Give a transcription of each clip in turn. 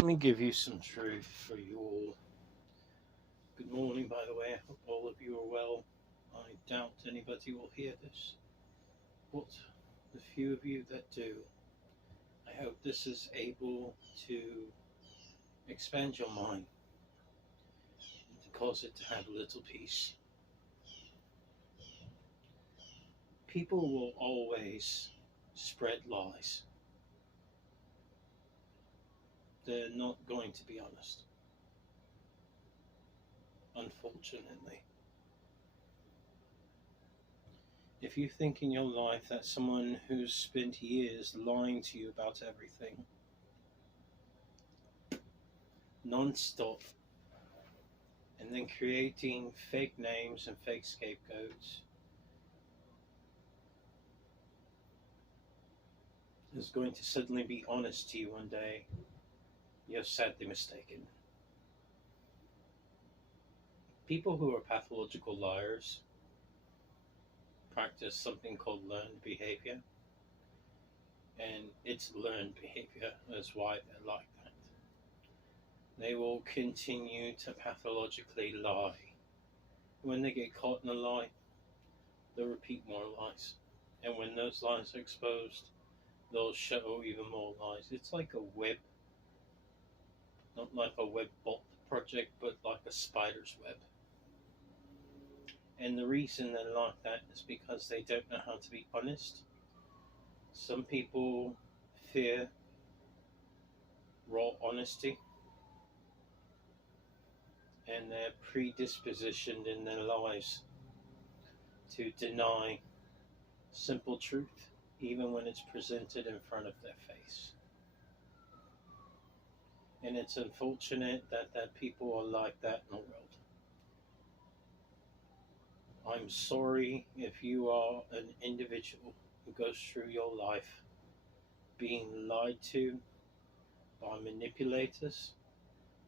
Let me give you some truth for you all. Good morning, by the way. I hope all of you are well. I doubt anybody will hear this, but the few of you that do, I hope this is able to expand your mind and to cause it to have a little peace. People will always spread lies. They're not going to be honest, unfortunately. If you think in your life that someone who's spent years lying to you about everything, non-stop, and then creating fake names and fake scapegoats, is going to suddenly be honest to you one day, you're sadly mistaken. People who are pathological liars practice something called learned behavior, and it's learned behavior. That's why they're like that. They will continue to pathologically lie. When they get caught in a lie, they'll repeat more lies, and when those lies are exposed, they'll show even more lies. It's like a web, not like a web bot project, but like a spider's web. And the reason they're like that is because they don't know how to be honest. Some people fear raw honesty, and they're predispositioned in their lives to deny simple truth, even when it's presented in front of their face. And it's unfortunate that people are like that in the world. I'm sorry if you are an individual who goes through your life being lied to by manipulators,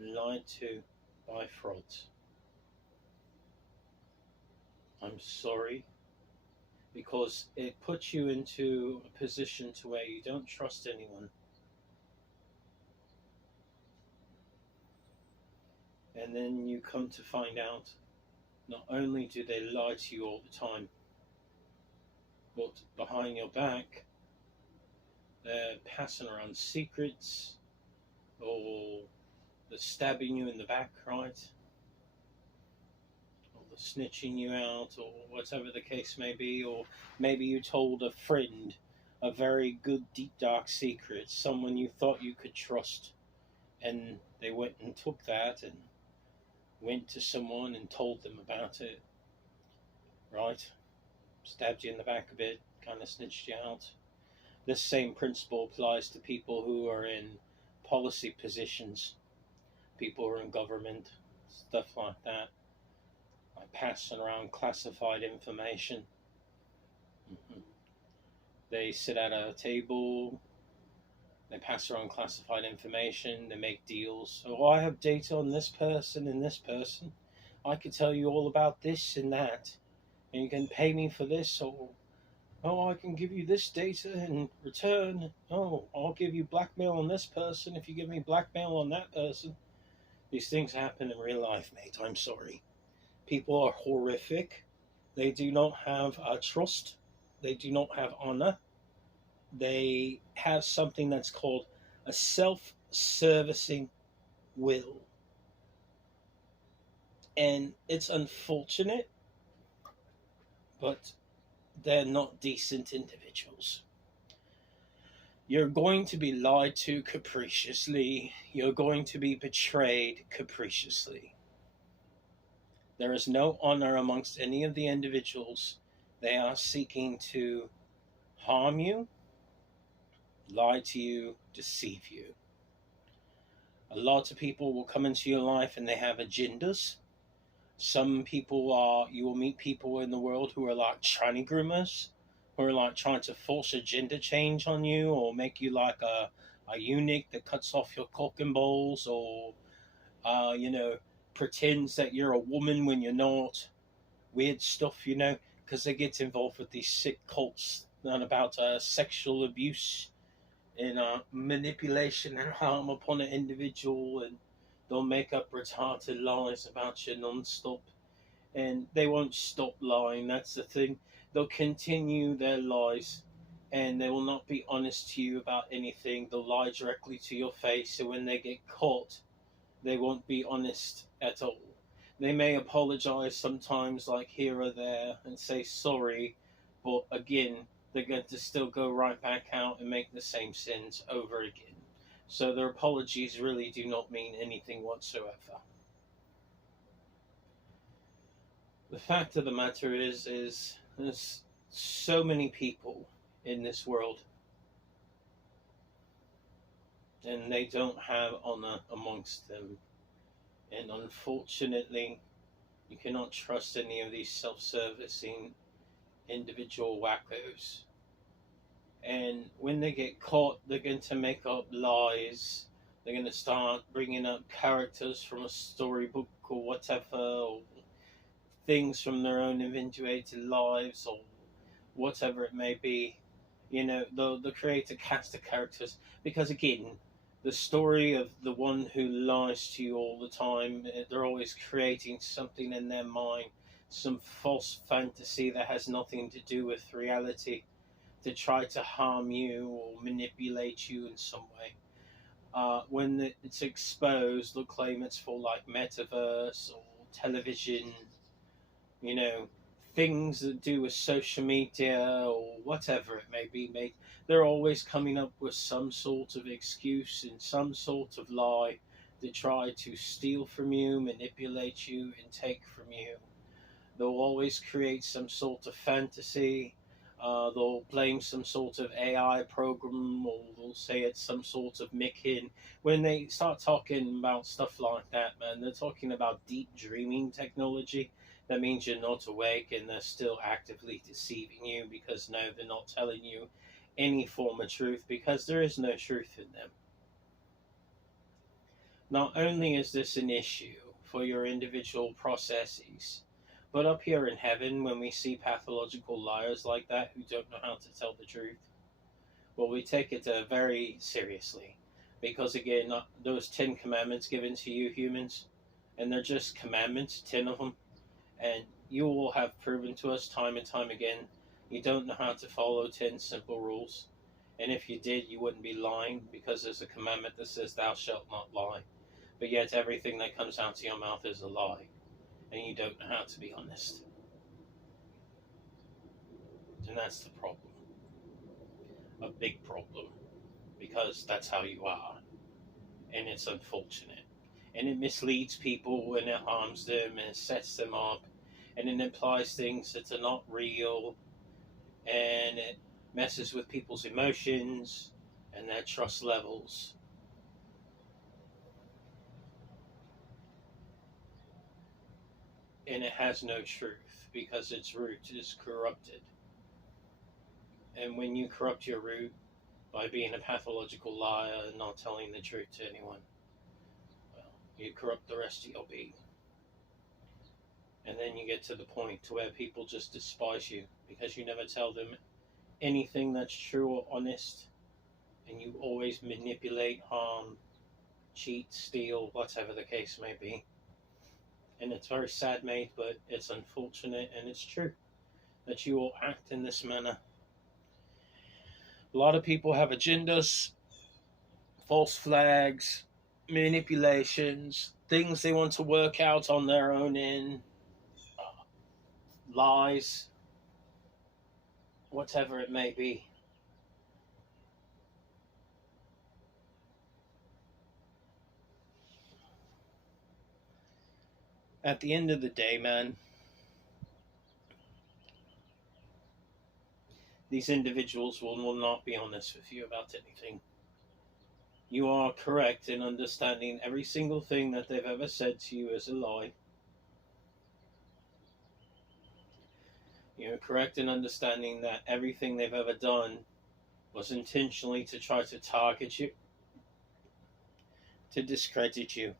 lied to by frauds. I'm sorry, because it puts you into a position to where you don't trust anyone. And then you come to find out, not only do they lie to you all the time, but behind your back, they're passing around secrets, or they're stabbing you in the back, right? Or they're snitching you out, or whatever the case may be. Or maybe you told a friend a very good, deep, dark secret, someone you thought you could trust, and they went and took that and went to someone and told them about it, right? Stabbed you in the back a bit, kind of snitched you out. This same principle applies to people who are in policy positions, people who are in government, stuff like that, like passing around classified information. They sit at a table, they pass around classified information, they make deals. So I have data on this person and this person. I could tell you all about this and that, and you can pay me for this, or I can give you this data in return. I'll give you blackmail on this person if you give me blackmail on that person. These things happen in real life, mate. I'm sorry. People are horrific. They do not have trust. They do not have honor. They have something that's called a self-servicing will. And it's unfortunate, but they're not decent individuals. You're going to be lied to capriciously. You're going to be betrayed capriciously. There is no honor amongst any of the individuals. They are seeking to harm you, lie to you, deceive you. A lot of people will come into your life and they have agendas. Some people you will meet people in the world who are like tranny groomers, who are like trying to force a gender change on you, or make you like a eunuch that cuts off your cock and balls, or pretends that you're a woman when you're not. Weird stuff, because they get involved with these sick cults and about sexual abuse in manipulation and harm upon an individual, and they'll make up retarded lies about you non-stop, and they won't stop lying. That's the thing. They'll continue their lies, and they will not be honest to you about anything. They'll lie directly to your face, and when they get caught, they won't be honest at all. They may apologize sometimes, like here or there, and say sorry, but again, they're going to still go right back out and make the same sins over again. So their apologies really do not mean anything whatsoever. The fact of the matter is there's so many people in this world, and they don't have honor amongst them. And unfortunately, you cannot trust any of these self-servicing individual wackos. And when they get caught, they're going to make up lies. They're going to start bringing up characters from a storybook or whatever, or things from their own eventuated lives, or whatever it may be. You know, they'll create a cast of characters. Because again, the story of the one who lies to you all the time, they're always creating something in their mind, some false fantasy that has nothing to do with reality, to try to harm you or manipulate you in some way. When it's exposed, they'll claim it's for like metaverse or television, you know, things that do with social media or whatever it may be. They're always coming up with some sort of excuse and some sort of lie to try to steal from you, manipulate you, and take from you. They'll always create some sort of fantasy. They'll blame some sort of AI program, or they'll say it's some sort of Mikin. When they start talking about stuff like that, man, they're talking about deep dreaming technology. That means you're not awake, and they're still actively deceiving you, because no, they're not telling you any form of truth, because there is no truth in them. Not only is this an issue for your individual processes, but up here in heaven, when we see pathological liars like that who don't know how to tell the truth, well, we take it very seriously. Because again, those 10 commandments given to you humans, and they're just commandments, 10 of them, and you all have proven to us time and time again, you don't know how to follow 10 simple rules. And if you did, you wouldn't be lying, because there's a commandment that says, thou shalt not lie. But yet everything that comes out of your mouth is a lie, and you don't know how to be honest. And that's the problem. A big problem. Because that's how you are. And it's unfortunate. And it misleads people, and it harms them, and it sets them up, and it implies things that are not real, and it messes with people's emotions and their trust levels. And it has no truth, because its root is corrupted. And when you corrupt your root by being a pathological liar and not telling the truth to anyone, well, you corrupt the rest of your being. And then you get to the point to where people just despise you, because you never tell them anything that's true or honest, and you always manipulate, harm, cheat, steal, whatever the case may be. And it's very sad, mate, but it's unfortunate, and it's true that you all act in this manner. A lot of people have agendas, false flags, manipulations, things they want to work out on their own end, lies, whatever it may be. At the end of the day, man, these individuals will not be honest with you about anything. You are correct in understanding every single thing that they've ever said to you is a lie. You're correct in understanding that everything they've ever done was intentionally to try to target you, to discredit you,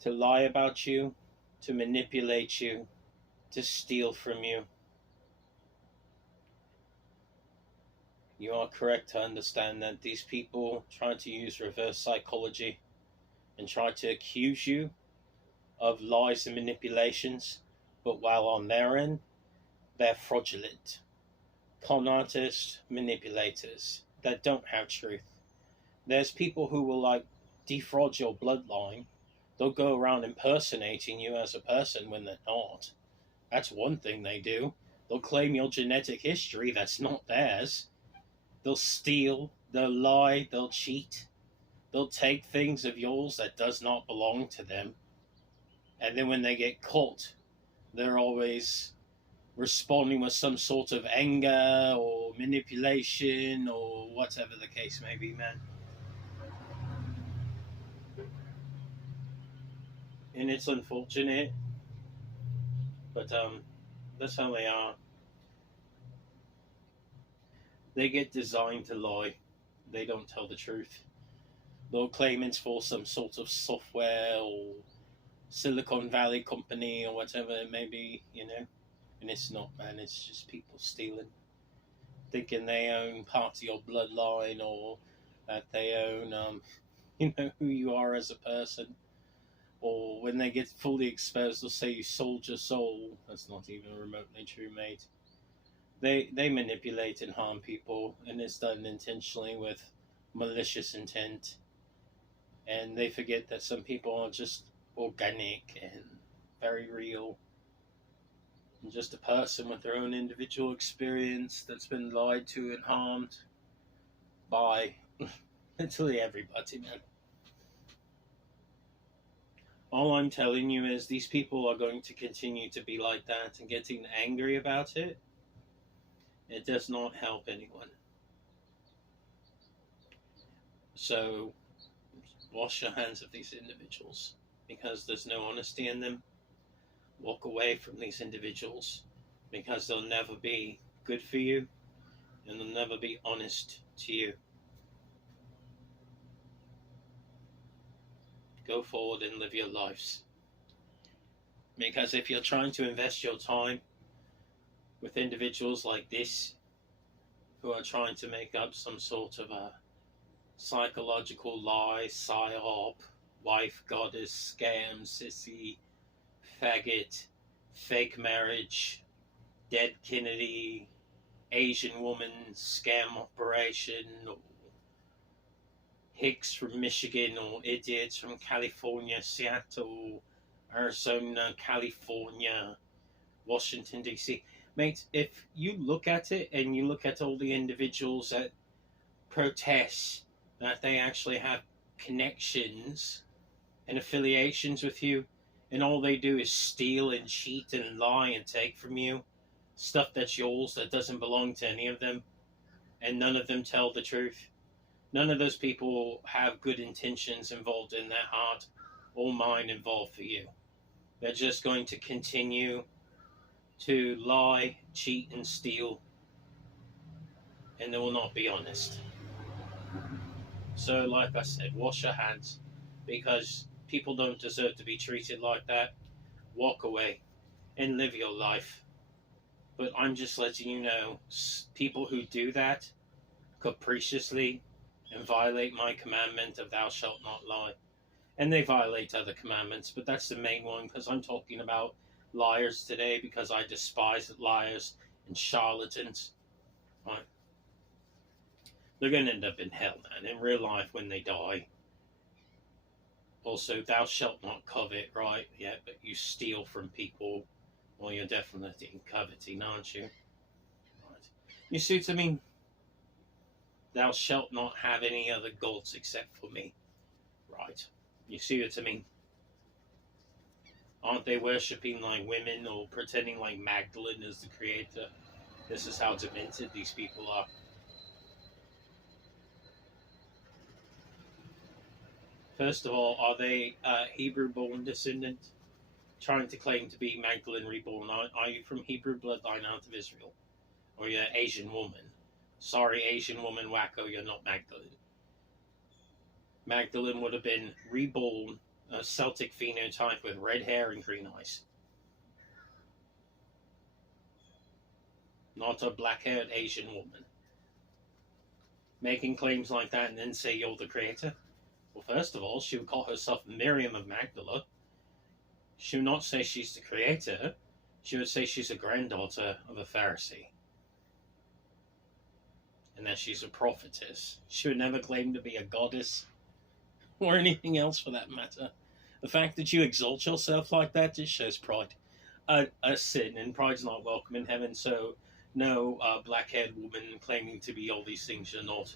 to lie about you, to manipulate you, to steal from you. You are correct to understand that these people try to use reverse psychology and try to accuse you of lies and manipulations, but while on their end, they're fraudulent, con artists, manipulators that don't have truth. There's people who will like defraud your bloodline. They'll go around impersonating you as a person when they're not. That's one thing they do. They'll claim your genetic history that's not theirs. They'll steal, they'll lie, they'll cheat. They'll take things of yours that does not belong to them. And then when they get caught, they're always responding with some sort of anger or manipulation or whatever the case may be, man. And it's unfortunate, but that's how they are. They get designed to lie. They don't tell the truth. They'll claim it's for some sort of software or Silicon Valley company or whatever it may be, you know. And it's not, man. It's just people stealing, thinking they own part of your bloodline or that they own, you know, who you are as a person. Or when they get fully exposed, they'll say you sold your soul. That's not even remotely true, mate. They manipulate and harm people, and it's done intentionally with malicious intent. And they forget that some people are just organic and very real. And just a person with their own individual experience that's been lied to and harmed by literally everybody, man. All I'm telling you is these people are going to continue to be like that and getting angry about it. It does not help anyone. So wash your hands of these individuals because there's no honesty in them. Walk away from these individuals because they'll never be good for you and they'll never be honest to you. Go forward and live your lives. Because if you're trying to invest your time with individuals like this who are trying to make up some sort of a psychological lie, psyop, wife, goddess, scam, sissy, faggot, fake marriage, dead Kennedy, Asian woman, scam operation, or hicks from Michigan, or idiots from California, Seattle, Arizona, California, Washington, D.C. Mate, if you look at it and you look at all the individuals that protest that they actually have connections and affiliations with you, and all they do is steal and cheat and lie and take from you stuff that's yours that doesn't belong to any of them, and none of them tell the truth. None of those people have good intentions involved in their heart or mind involved for you. They're just going to continue to lie, cheat, and steal, and they will not be honest. So, like I said, wash your hands, because people don't deserve to be treated like that. Walk away and live your life. But I'm just letting you know, people who do that capriciously and violate my commandment of thou shalt not lie. And they violate other commandments, but that's the main one, because I'm talking about liars today, because I despise liars and charlatans. Right? They're going to end up in hell, man, in real life when they die. Also, thou shalt not covet, right? Yeah, but you steal from people. Well, you're definitely coveting, aren't you? Right. You see what I mean? Thou shalt not have any other gods except for me. Right. You see what I mean? Aren't they worshipping like women or pretending like Magdalene is the creator? This is how demented these people are. First of all, are they Hebrew-born descendant? Trying to claim to be Magdalene reborn. Are you from Hebrew bloodline out of Israel? Or you're an Asian woman? Sorry, Asian woman wacko, you're not Magdalene. Magdalene would have been reborn, a Celtic phenotype with red hair and green eyes. Not a black-haired Asian woman. making claims like that and then say you're the creator? Well, first of all, she would call herself Miriam of Magdala. She would not say she's the creator. She would say she's a granddaughter of a Pharisee. And that she's a prophetess. She would never claim to be a goddess or anything else for that matter. The fact that you exalt yourself like that just shows pride. A sin, and pride's not welcome in heaven, so no black-haired woman claiming to be all these things you're not.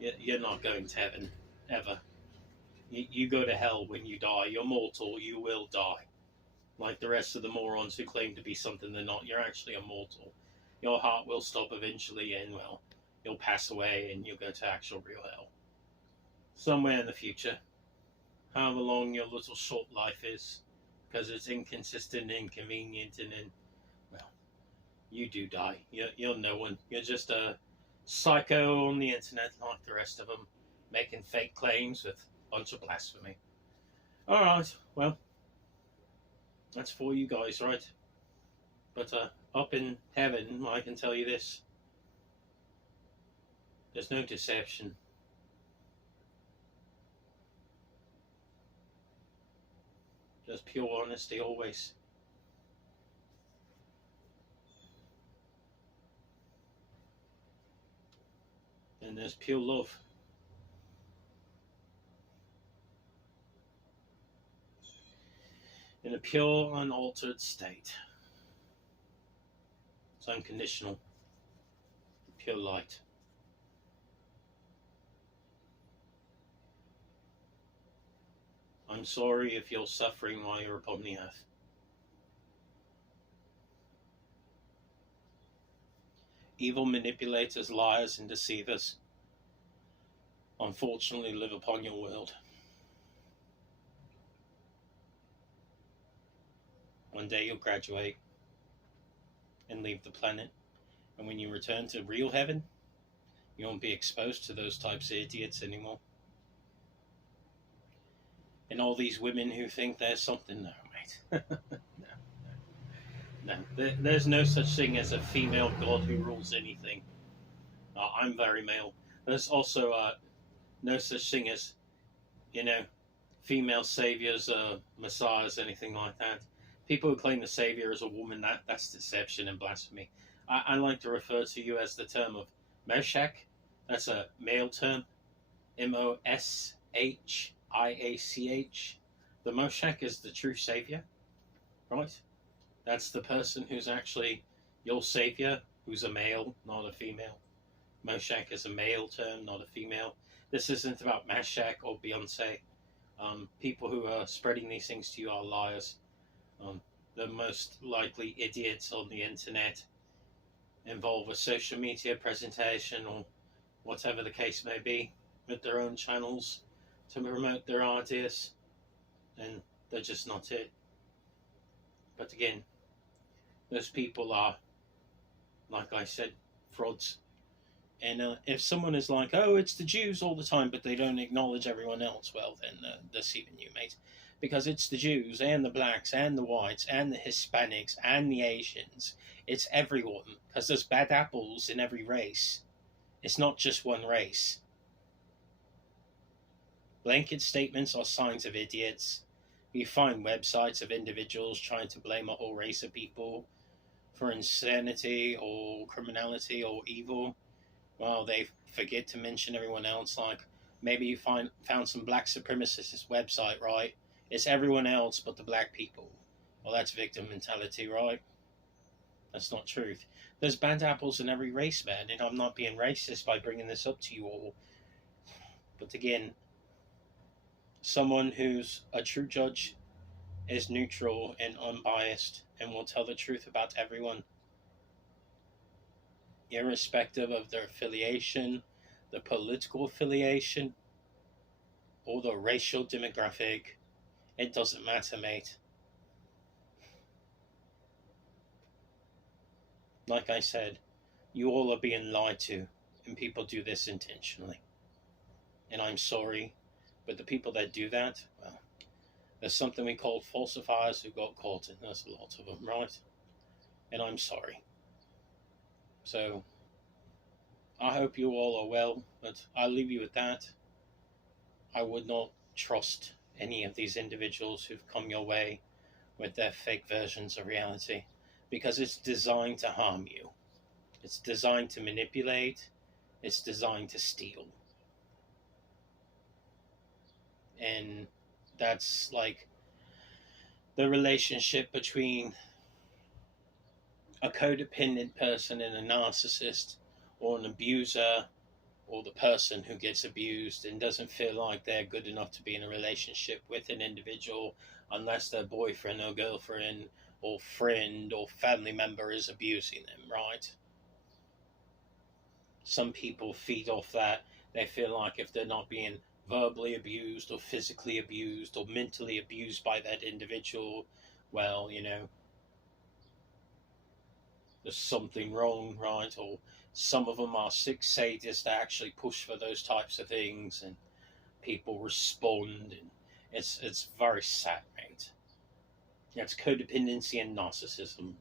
You're not going to heaven, ever. You go to hell when you die. You're mortal, you will die. Like the rest of the morons who claim to be something they're not, you're actually a mortal. Your heart will stop eventually, and well, you'll pass away and you'll go to actual real hell. Somewhere in the future. However long your little short life is, because it's inconsistent, inconvenient, and then, well, you do die. You're no one. You're just a psycho on the internet like the rest of them, making fake claims with a bunch of blasphemy. Alright, well, that's for you guys, right? But up in heaven, I can tell you this. There's no deception. Just pure honesty always. And there's pure love. In a pure, unaltered state. It's unconditional. Pure light. I'm sorry if you're suffering while you're upon the earth. Evil manipulators, liars, and deceivers unfortunately live upon your world. One day you'll graduate and leave the planet, and when you return to real heaven, you won't be exposed to those types of idiots anymore. And all these women who think there's something, no, mate. No. There's no such thing as a female god who rules anything. I'm very male. There's also no such thing as, female saviors, messiahs, anything like that. People who claim the savior is a woman, that's deception and blasphemy. I like to refer to you as the term of Moshiach. That's a male term. Moshich. The Moshiach is the true savior, right? That's the person who's actually your savior, who's a male, not a female. Moshiach is a male term, not a female. This isn't about Mashak or Beyonce. People who are spreading these things to you are liars. The most likely idiots on the internet involve a social media presentation or whatever the case may be with their own channels to promote their ideas, and they're just not it. But again, those people are, like I said, frauds. And if someone is like, oh, it's the Jews all the time, but they don't acknowledge everyone else, well, then they're deceiving you, mate. Because it's the Jews and the blacks and the whites and the Hispanics and the Asians. It's everyone, because there's bad apples in every race. It's not just one race. Blanket statements are signs of idiots. You find websites of individuals trying to blame a whole race of people for insanity or criminality or evil. Well, they forget to mention everyone else. Like, maybe you found some black supremacist website, right? It's everyone else but the black people. Well, that's victim mentality, right? That's not truth. There's bad apples in every race, man, and I'm not being racist by bringing this up to you all. But again, someone who's a true judge is neutral and unbiased and will tell the truth about everyone, irrespective of their affiliation, the political affiliation, or the racial demographic. It doesn't matter, mate. Like I said, you all are being lied to, and people do this intentionally. And I'm sorry, but the people that do that, well, there's something we call falsifiers who got caught, and there's a lot of them, right? And I'm sorry. So, I hope you all are well, but I'll leave you with that. I would not trust any of these individuals who've come your way with their fake versions of reality, because it's designed to harm you. It's designed to manipulate. It's designed to steal. And that's like the relationship between a codependent person and a narcissist, or an abuser, or the person who gets abused and doesn't feel like they're good enough to be in a relationship with an individual unless their boyfriend or girlfriend or friend or family member is abusing them, right? Some people feed off that. They feel like if they're not being verbally abused or physically abused or mentally abused by that individual, well, there's something wrong, right? Or some of them are sick sadists that actually push for those types of things, and people respond, and it's very sad, mate. It's codependency and narcissism,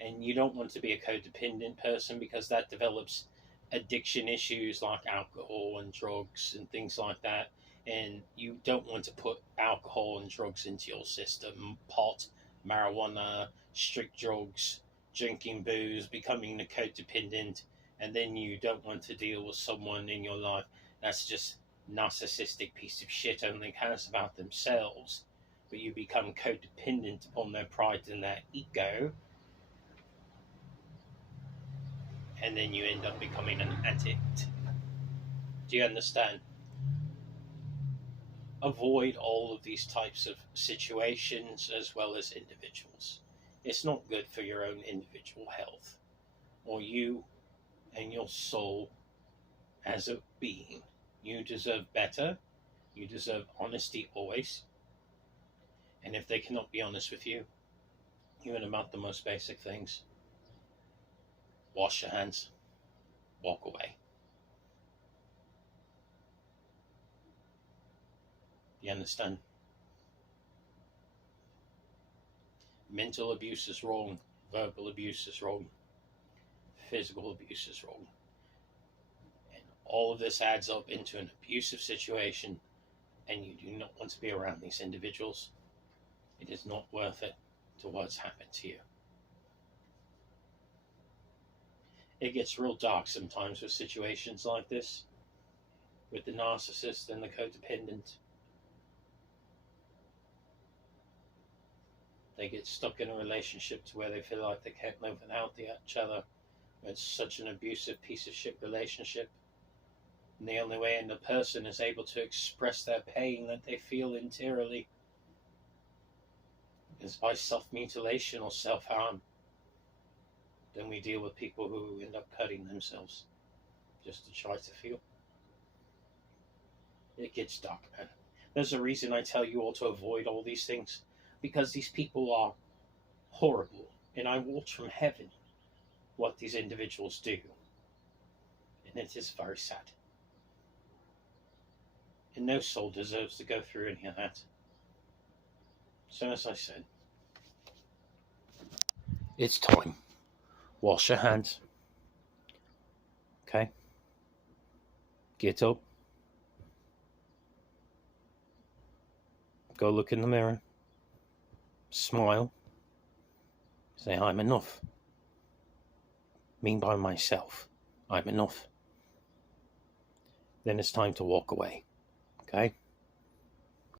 and you don't want to be a codependent person because that develops addiction issues like alcohol and drugs and things like that. And you don't want to put alcohol and drugs into your system: pot, marijuana, strict drugs, drinking booze, becoming a codependent, and then you don't want to deal with someone in your life that's just narcissistic piece of shit, only cares about themselves, but you become codependent upon their pride and their ego, and then you end up becoming an addict. Do you understand? Avoid all of these types of situations as well as individuals. It's not good for your own individual health, or you and your soul as a being. You deserve better. You deserve honesty always. And if they cannot be honest with you, even about the most basic things, wash your hands, walk away. You understand? Mental abuse is wrong. Verbal abuse is wrong. Physical abuse is wrong. And all of this adds up into an abusive situation, and you do not want to be around these individuals. It is not worth it to what's happened to you. It gets real dark sometimes with situations like this, with the narcissist and the codependent. They get stuck in a relationship to where they feel like they can't live without each other. It's such an abusive piece of shit relationship. And the only way the person is able to express their pain that they feel interiorly is by self-mutilation or self-harm. Then we deal with people who end up cutting themselves just to try to feel. It gets dark, man. There's a reason I tell you all to avoid all these things, because these people are horrible, and I watch from heaven what these individuals do, and it is very sad. And no soul deserves to go through any of that. So as I said, it's time. Wash your hands. Okay? Get up. Go look in the mirror. Smile. Say, I'm enough. Mean by myself, I'm enough. Then it's time to walk away. Okay?